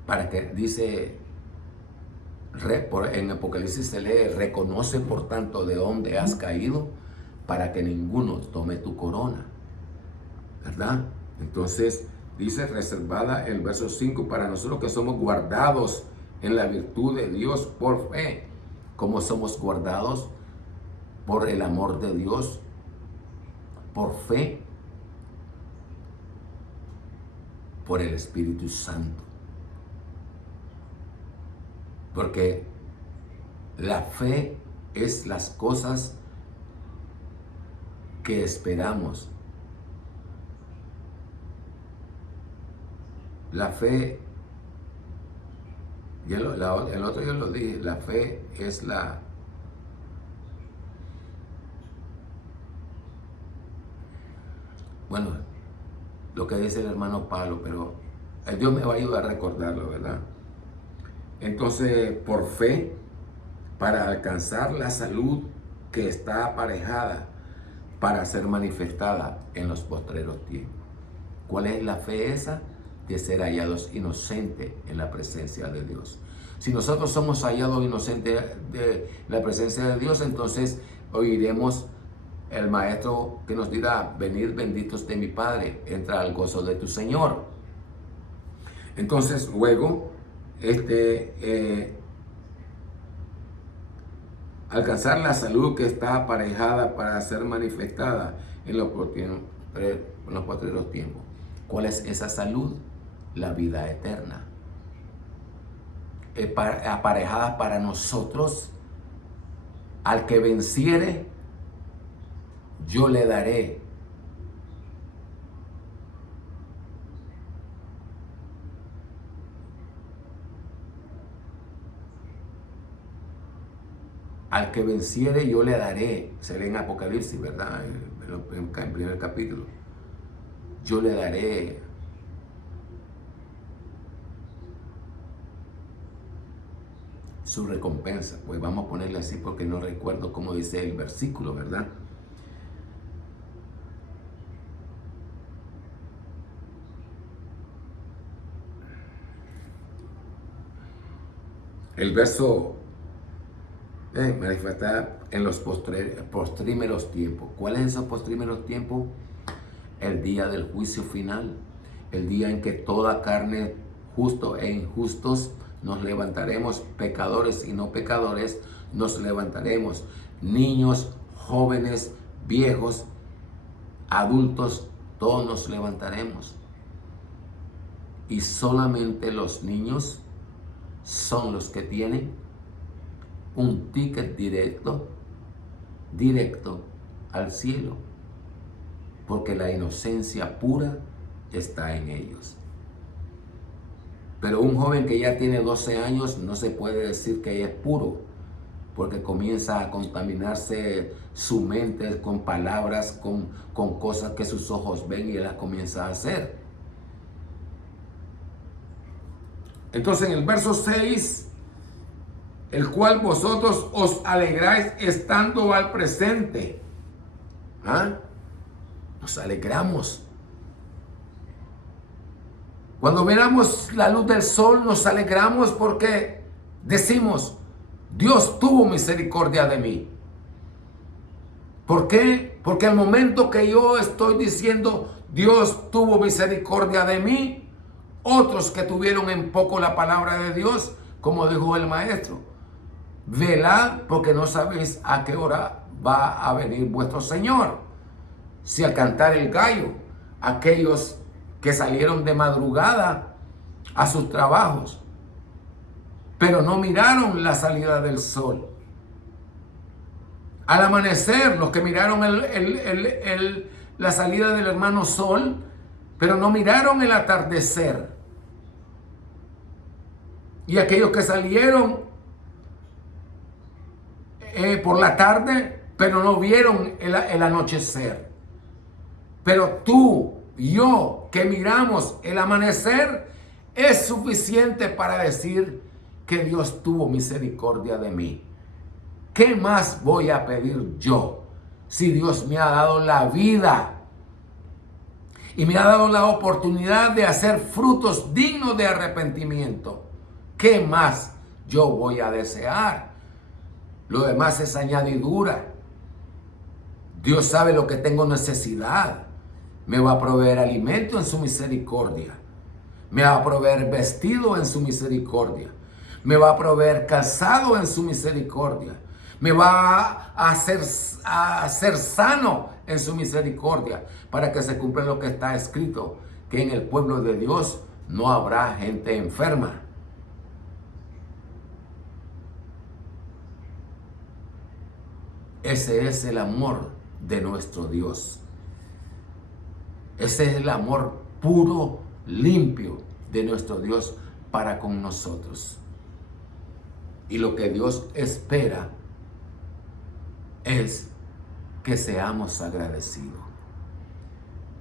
Para que dice, en Apocalipsis se lee, reconoce por tanto de dónde has caído, para que ninguno tome tu corona, ¿verdad? Entonces dice, reservada el verso 5, para nosotros que somos guardados en la virtud de Dios por fe. ¿Cómo somos guardados? Por el amor de Dios, por fe, por el Espíritu Santo. Porque la fe es las cosas que esperamos. La fe, el otro yo lo dije, la fe es bueno, lo que dice el hermano Pablo, pero Dios me va a ayudar a recordarlo, ¿verdad? Entonces, por fe, para alcanzar la salud que está aparejada para ser manifestada en los postreros tiempos. ¿Cuál es la fe esa? De ser hallados inocentes en la presencia de Dios. Si nosotros somos hallados inocentes de la presencia de Dios, entonces oiremos el Maestro que nos dirá: venid benditos de mi Padre, entra al gozo de tu Señor. Entonces luego, alcanzar la salud que está aparejada para ser manifestada en los postreros tiempos. ¿Cuál es esa salud? La vida eterna. Aparejada para nosotros. Al que venciere, yo le daré al que venciere yo le daré. Se lee en Apocalipsis, ¿verdad? En el primer capítulo. Yo le daré su recompensa. Pues vamos a ponerle así porque no recuerdo cómo dice el versículo, ¿verdad? El verso manifestar en los postrímeros tiempos. ¿Cuáles son esos postrímeros tiempos? El día del juicio final, el día en que toda carne, justos e injustos, nos levantaremos, pecadores y no pecadores, nos levantaremos, niños, jóvenes, viejos, adultos, todos nos levantaremos. Y solamente los niños son los que tienen un ticket directo al cielo, porque la inocencia pura está en ellos. Pero un joven que ya tiene 12 años no se puede decir que es puro, porque comienza a contaminarse su mente con palabras, con cosas que sus ojos ven y él las comienza a hacer. Entonces en el verso 6, el cual vosotros os alegráis estando al presente. Nos alegramos. Cuando miramos la luz del sol, nos alegramos porque decimos: Dios tuvo misericordia de mí. ¿Por qué? Porque al momento que yo estoy diciendo Dios tuvo misericordia de mí, otros que tuvieron en poco la palabra de Dios, como dijo el maestro: velad porque no sabéis a qué hora va a venir vuestro Señor. Si al cantar el gallo, aquellos que salieron de madrugada a sus trabajos, pero no miraron la salida del sol. Al amanecer, los que miraron la salida del hermano sol, pero no miraron el atardecer. Y aquellos que salieron por la tarde, pero no vieron el anochecer. Pero tú y yo que miramos el amanecer, es suficiente para decir que Dios tuvo misericordia de mí. ¿Qué más voy a pedir yo si Dios me ha dado la vida y me ha dado la oportunidad de hacer frutos dignos de arrepentimiento? ¿Qué más yo voy a desear? Lo demás es añadidura. Dios sabe lo que tengo necesidad. Me va a proveer alimento en su misericordia. Me va a proveer vestido en su misericordia. Me va a proveer calzado en su misericordia. Me va a hacer sano en su misericordia, para que se cumpla lo que está escrito, que en el pueblo de Dios no habrá gente enferma. Ese es el amor de nuestro Dios. Ese es el amor puro, limpio de nuestro Dios para con nosotros. Y lo que Dios espera es que seamos agradecidos.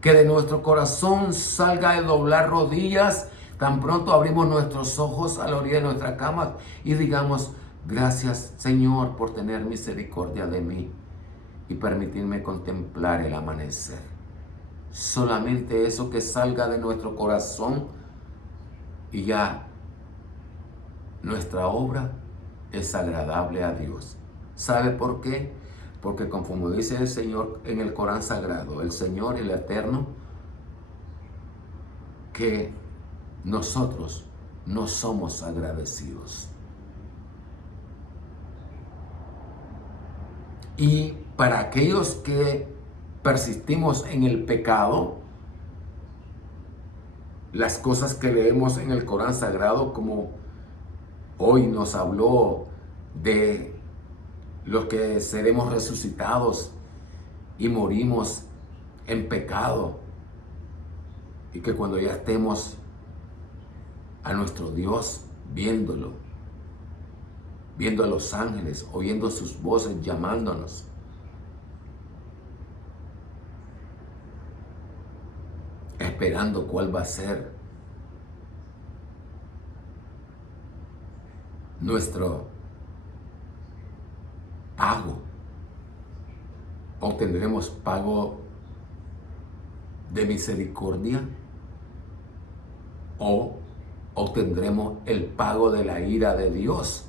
Que de nuestro corazón salga de doblar rodillas Tan pronto abrimos nuestros ojos a la orilla de nuestra cama y digamos, gracias Señor por tener misericordia de mí y permitirme contemplar el amanecer. Solamente eso que salga de nuestro corazón y ya nuestra obra es agradable a Dios. ¿Sabe por qué? Porque conforme dice el Señor en el Corán Sagrado, el Señor, el Eterno, que nosotros no somos agradecidos. Y para aquellos que persistimos en el pecado, las cosas que leemos en el Corán Sagrado, como hoy nos habló de los que seremos resucitados y morimos en pecado, y que cuando ya estemos a nuestro Dios viéndolo, viendo a los ángeles, oyendo sus voces llamándonos, esperando cuál va a ser nuestro pago. ¿Obtendremos pago de misericordia o obtendremos el pago de la ira de Dios?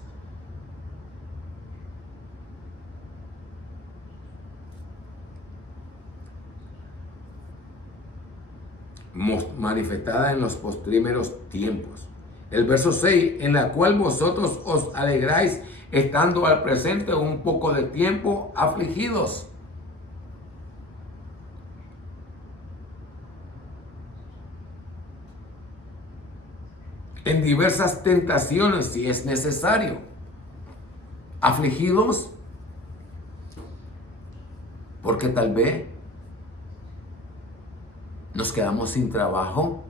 Manifestada en los postrímeros tiempos. El verso 6, en la cual vosotros os alegráis estando al presente un poco de tiempo afligidos. En diversas tentaciones, si es necesario. Afligidos porque tal vez nos quedamos sin trabajo,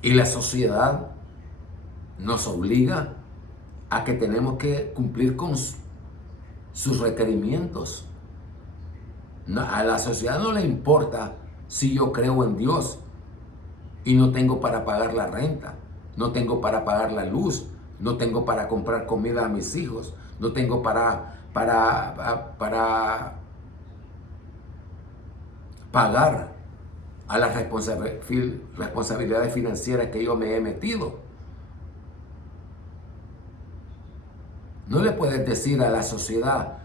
y la sociedad nos obliga a que tenemos que cumplir con sus requerimientos. A la sociedad no le importa si yo creo en Dios y no tengo para pagar la renta, no tengo para pagar la luz, no tengo para comprar comida a mis hijos, no tengo para pagar a las responsabilidades financieras que yo me he metido. No le puedes decir a la sociedad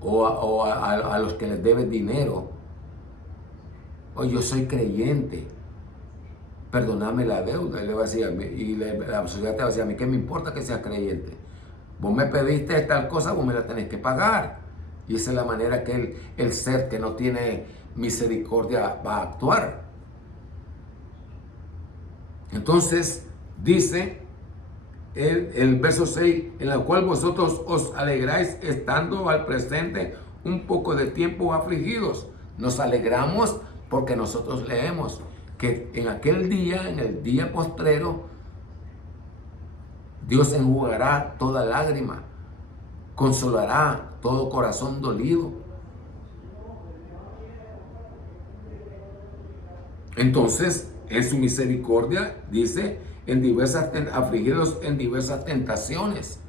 o a los que les debes dinero, oye, yo soy creyente, perdóname la deuda. Y le va a decir, y la sociedad te va a decir, a mí qué me importa que seas creyente. Vos me pediste tal cosa, vos me la tenés que pagar. Y esa es la manera que el ser que no tiene misericordia va a actuar. Entonces, dice el verso 6, en la cual vosotros os alegráis estando al presente un poco de tiempo afligidos. Nos alegramos porque nosotros leemos que en aquel día, en el día postrero, Dios enjugará toda lágrima, consolará todo corazón dolido. Entonces, en su misericordia, dice, afligidos en diversas tentaciones.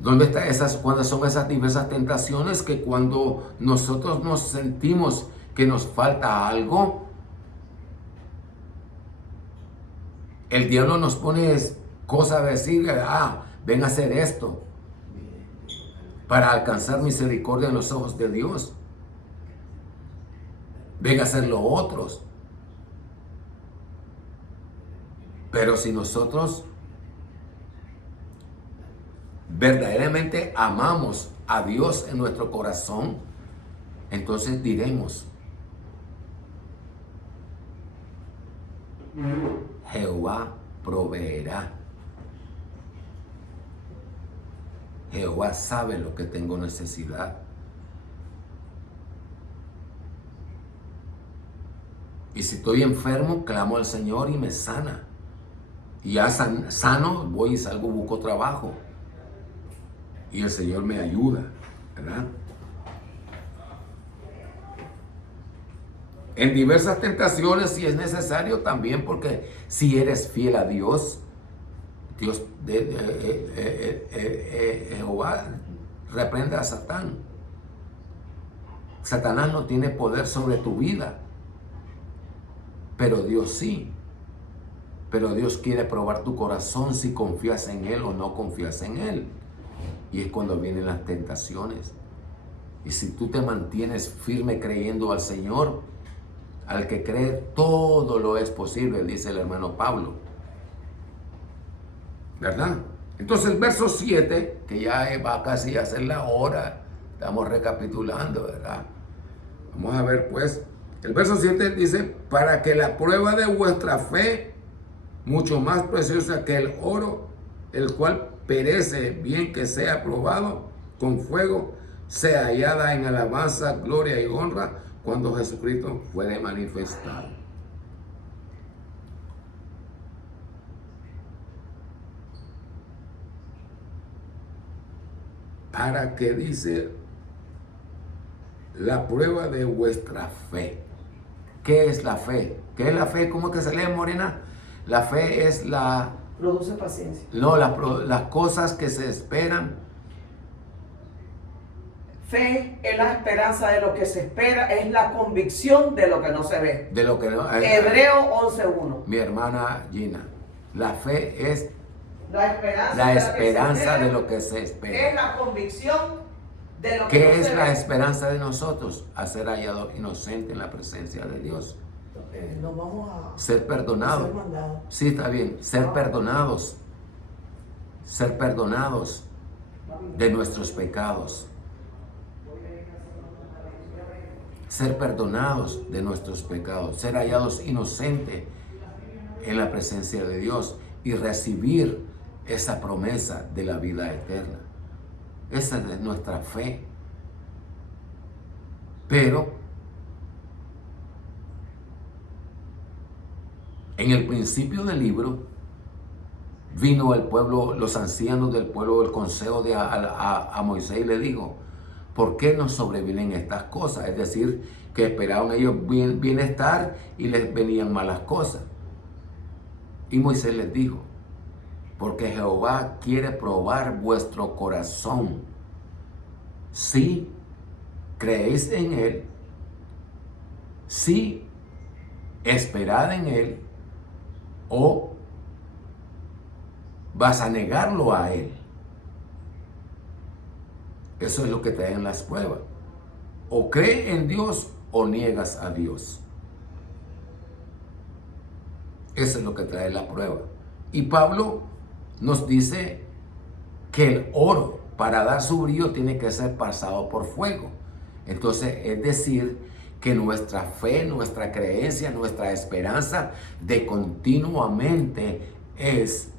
¿Dónde está cuáles son esas diversas tentaciones? Que cuando nosotros nos sentimos que nos falta algo, el diablo nos pone cosas a decir, ven a hacer esto, para alcanzar misericordia en los ojos de Dios. Ven a hacer lo otros. Pero si nosotros verdaderamente amamos a Dios en nuestro corazón, entonces diremos, Jehová proveerá. Jehová sabe lo que tengo necesidad. Y si estoy enfermo, clamo al Señor y me sana. Y ya sano, voy y salgo, busco trabajo. Y el Señor me ayuda, ¿verdad? en diversas tentaciones si es necesario también, porque si eres fiel a Dios, Jehová reprende a Satán. Satanás no tiene poder sobre tu vida, pero Dios sí. Pero Dios quiere probar tu corazón si confías en Él o no confías en Él. Y es cuando vienen las tentaciones. Y si tú te mantienes firme creyendo al Señor, al que cree todo lo es posible, dice el hermano Pablo. ¿Verdad? Entonces el verso 7, que ya va casi a ser la hora, estamos recapitulando, ¿verdad? Vamos a ver pues, el verso 7 dice, para que la prueba de vuestra fe, mucho más preciosa que el oro, el cual perece, bien que sea probado con fuego, sea hallada en alabanza, gloria y honra cuando Jesucristo fuere manifestado. Para que dice la prueba de vuestra fe. ¿Qué es la fe? ¿Qué es la fe? ¿Cómo es que se lee, Morena? La fe es la... Produce paciencia. No, las cosas que se esperan. Fe es la esperanza de lo que se espera, es la convicción de lo que no se ve. De lo que no... Hebreo 11:1. Mi hermana Gina, la fe es La esperanza de lo que se espera. Es la convicción de lo que ¿Qué no es se la ve. esperanza de nosotros? A ser hallado inocente en la presencia de Dios. Nos vamos a Ser perdonados. Sí, está bien. Ser perdonados. Ser perdonados de nuestros pecados. Ser perdonados de nuestros pecados. Ser hallados inocentes en la presencia de Dios y recibir esa promesa de la vida eterna. Esa es nuestra fe. Pero en el principio del libro vino el pueblo, los ancianos del pueblo, el consejo a Moisés y le dijo, ¿por qué nos sobrevienen estas cosas? Es decir, que esperaban ellos bienestar y les venían malas cosas. Y Moisés les dijo, porque Jehová quiere probar vuestro corazón. Si creéis en Él, si esperad en Él, o vas a negarlo a Él. Eso es lo que traen las pruebas. O cree en Dios o niegas a Dios. Eso es lo que trae la prueba. Y Pablo nos dice que el oro, para dar su brillo, tiene que ser pasado por fuego. Entonces, es decir, que nuestra fe, nuestra creencia, nuestra esperanza de continuamente es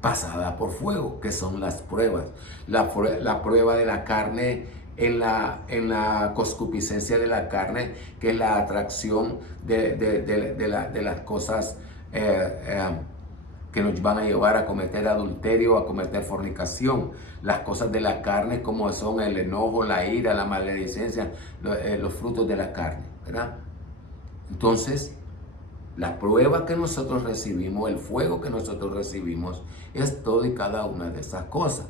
pasada por fuego, que son las pruebas. La prueba de la carne en la concupiscencia de la carne, que es la atracción de las cosas que nos van a llevar a cometer adulterio, a cometer fornicación. Las cosas de la carne, como son el enojo, la ira, la maledicencia, los frutos de la carne, ¿verdad? Entonces, la prueba que nosotros recibimos, el fuego que nosotros recibimos, es todo y cada una de esas cosas.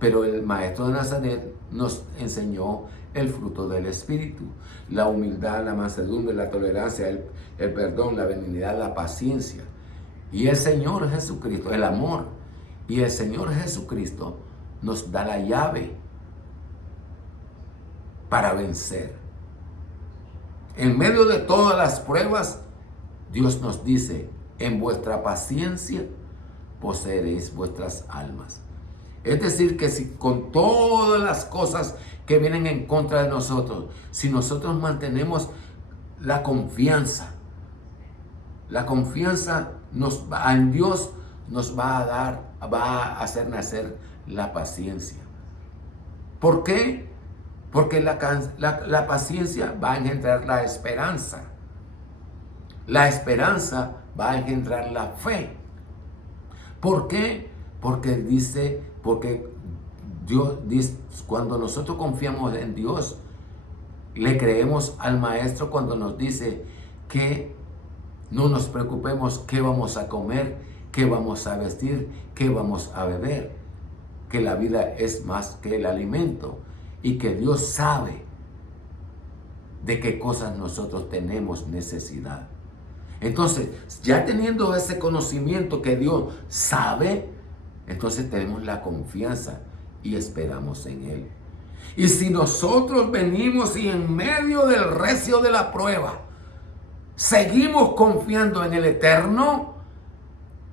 Pero el Maestro de Nazaret nos enseñó el fruto del Espíritu: la humildad, la mansedumbre, la tolerancia, el perdón, la benignidad, la paciencia. Y el Señor Jesucristo, el amor. Y el Señor Jesucristo nos da la llave para vencer. En medio de todas las pruebas, Dios nos dice, en vuestra paciencia poseeréis vuestras almas. Es decir, que si con todas las cosas que vienen en contra de nosotros, si nosotros mantenemos la confianza en Dios nos va a hacer nacer la paciencia. ¿Por qué? Porque la paciencia va a engendrar la esperanza. La esperanza va a engendrar la fe. ¿Por qué? Porque Dios dice, cuando nosotros confiamos en Dios, Le creemos al Maestro cuando nos dice que no nos preocupemos qué vamos a comer, qué vamos a vestir, qué vamos a beber, que la vida es más que el alimento y que Dios sabe de qué cosas nosotros tenemos necesidad. Entonces, ya teniendo ese conocimiento que Dios sabe, entonces tenemos la confianza y esperamos en Él. Y si nosotros venimos y en medio del recio de la prueba seguimos confiando en el Eterno,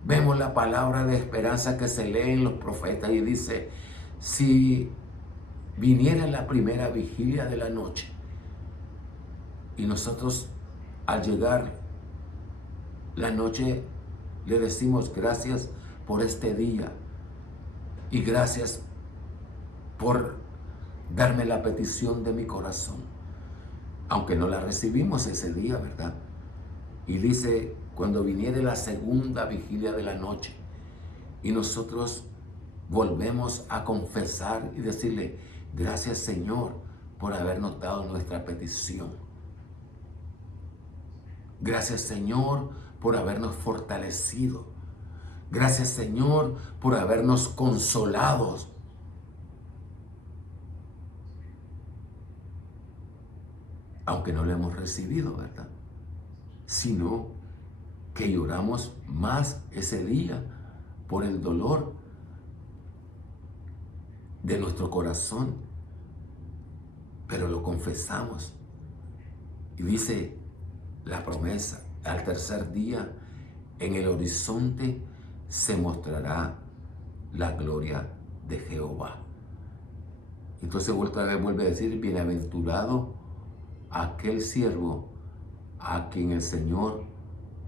vemos la palabra de esperanza que se lee en los profetas y dice, si viniera la primera vigilia de la noche y nosotros al llegar la noche le decimos gracias por este día y gracias por darme la petición de mi corazón, aunque no la recibimos ese día, ¿verdad? Y dice, cuando viniere la segunda vigilia de la noche y nosotros volvemos a confesar y decirle, gracias Señor por habernos dado nuestra petición. Gracias Señor por habernos fortalecido. Gracias Señor por habernos consolado. Aunque no lo hemos recibido, ¿verdad? Sino que lloramos más ese día por el dolor de nuestro corazón, pero lo confesamos. Y dice la promesa, al tercer día en el horizonte se mostrará la gloria de Jehová. Entonces vuelve a decir, bienaventurado aquel siervo a quien el Señor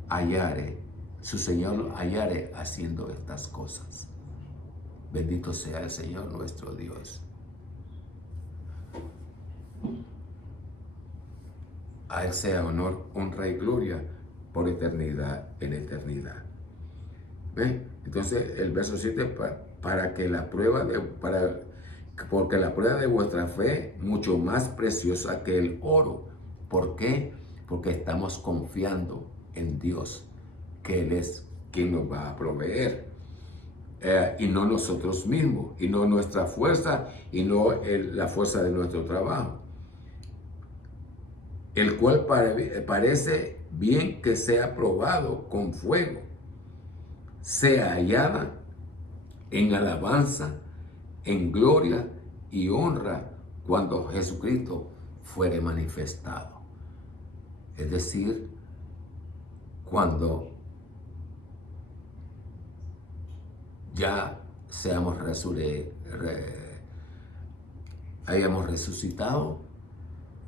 hallare, su Señor hallare haciendo estas cosas. Bendito sea el Señor nuestro Dios. A Él sea honor, honra y gloria por eternidad en eternidad. ¿Ven? Entonces el verso 7, porque la prueba de vuestra fe mucho más preciosa que el oro. ¿Por qué? Porque estamos confiando en Dios, que Él es quien nos va a proveer. Y no nosotros mismos, y no nuestra fuerza, y no la fuerza de nuestro trabajo. El cual parece bien que sea probado con fuego, sea hallada en alabanza, en gloria y honra cuando Jesucristo fuere manifestado. Es decir, cuando ya hayamos resucitado,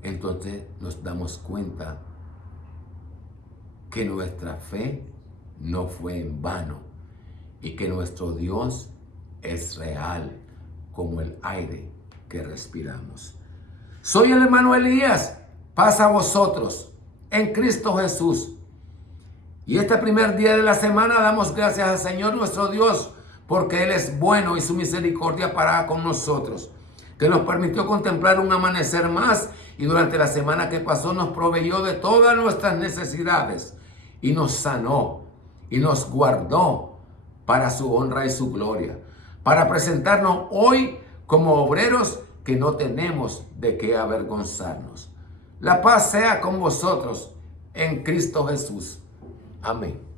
entonces nos damos cuenta que nuestra fe no fue en vano y que nuestro Dios es real como el aire que respiramos. Soy el hermano Elías, paz a vosotros en Cristo Jesús. Y este primer día de la semana damos gracias al Señor nuestro Dios porque Él es bueno y su misericordia para con nosotros, que nos permitió contemplar un amanecer más y durante la semana que pasó nos proveyó de todas nuestras necesidades y nos sanó y nos guardó para su honra y su gloria, para presentarnos hoy como obreros que no tenemos de qué avergonzarnos. La paz sea con vosotros en Cristo Jesús. Amén.